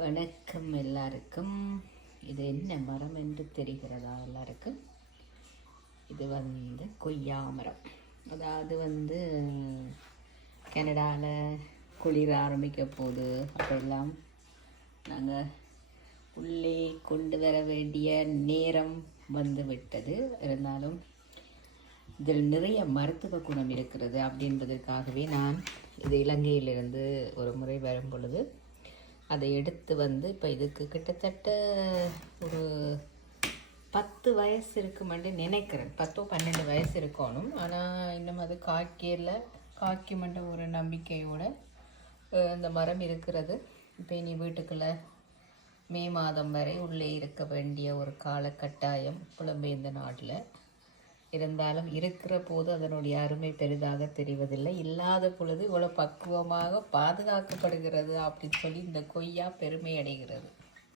வணக்கம் எல்லாருக்கும். இது என்ன மரம் என்று தெரிகிறதா எல்லாருக்கும்? இது வந்து கொய்யா மரம். அதாவது வந்து கனடாவில் குளிர ஆரம்பிக்க போகுது. அப்பெல்லாம் நாங்கள் உள்ளே கொண்டு வர வேண்டிய நேரம் வந்து விட்டது. இருந்தாலும் இதில் நிறைய மருத்துவ குணம் இருக்கிறது அப்படின்றதற்காகவே நான் இது இலங்கையிலிருந்து ஒரு முறை வரும் பொழுது அதை எடுத்து வந்து இப்போ இதுக்கு கிட்டத்தட்ட ஒரு பத்து வயசு இருக்குமென்று நினைக்கிறேன். பத்தோ பன்னெண்டு வயசு இருக்கணும். ஆனால் இன்னும் அது காய்க்கல. காய்க்குமென்ற ஒரு நம்பிக்கையோட அந்த இந்த மரம் இருக்கிறது. இப்போ இனி வீட்டுக்குள்ளே மே மாதம் வரை உள்ளே இருக்க வேண்டிய ஒரு காலகட்டாயம் புலம்பெயர்ந்த நாட்டில் இருந்தாலும் இருக்கிற போது அதனுடைய அருமை பெரிதாக தெரிவதில்லை. இல்லாத பொழுது இவ்வளோ பக்குவமாக பாதுகாக்கப்படுகிறது அப்படின்னு சொல்லி இந்த கொய்யா பெருமை அடைகிறது.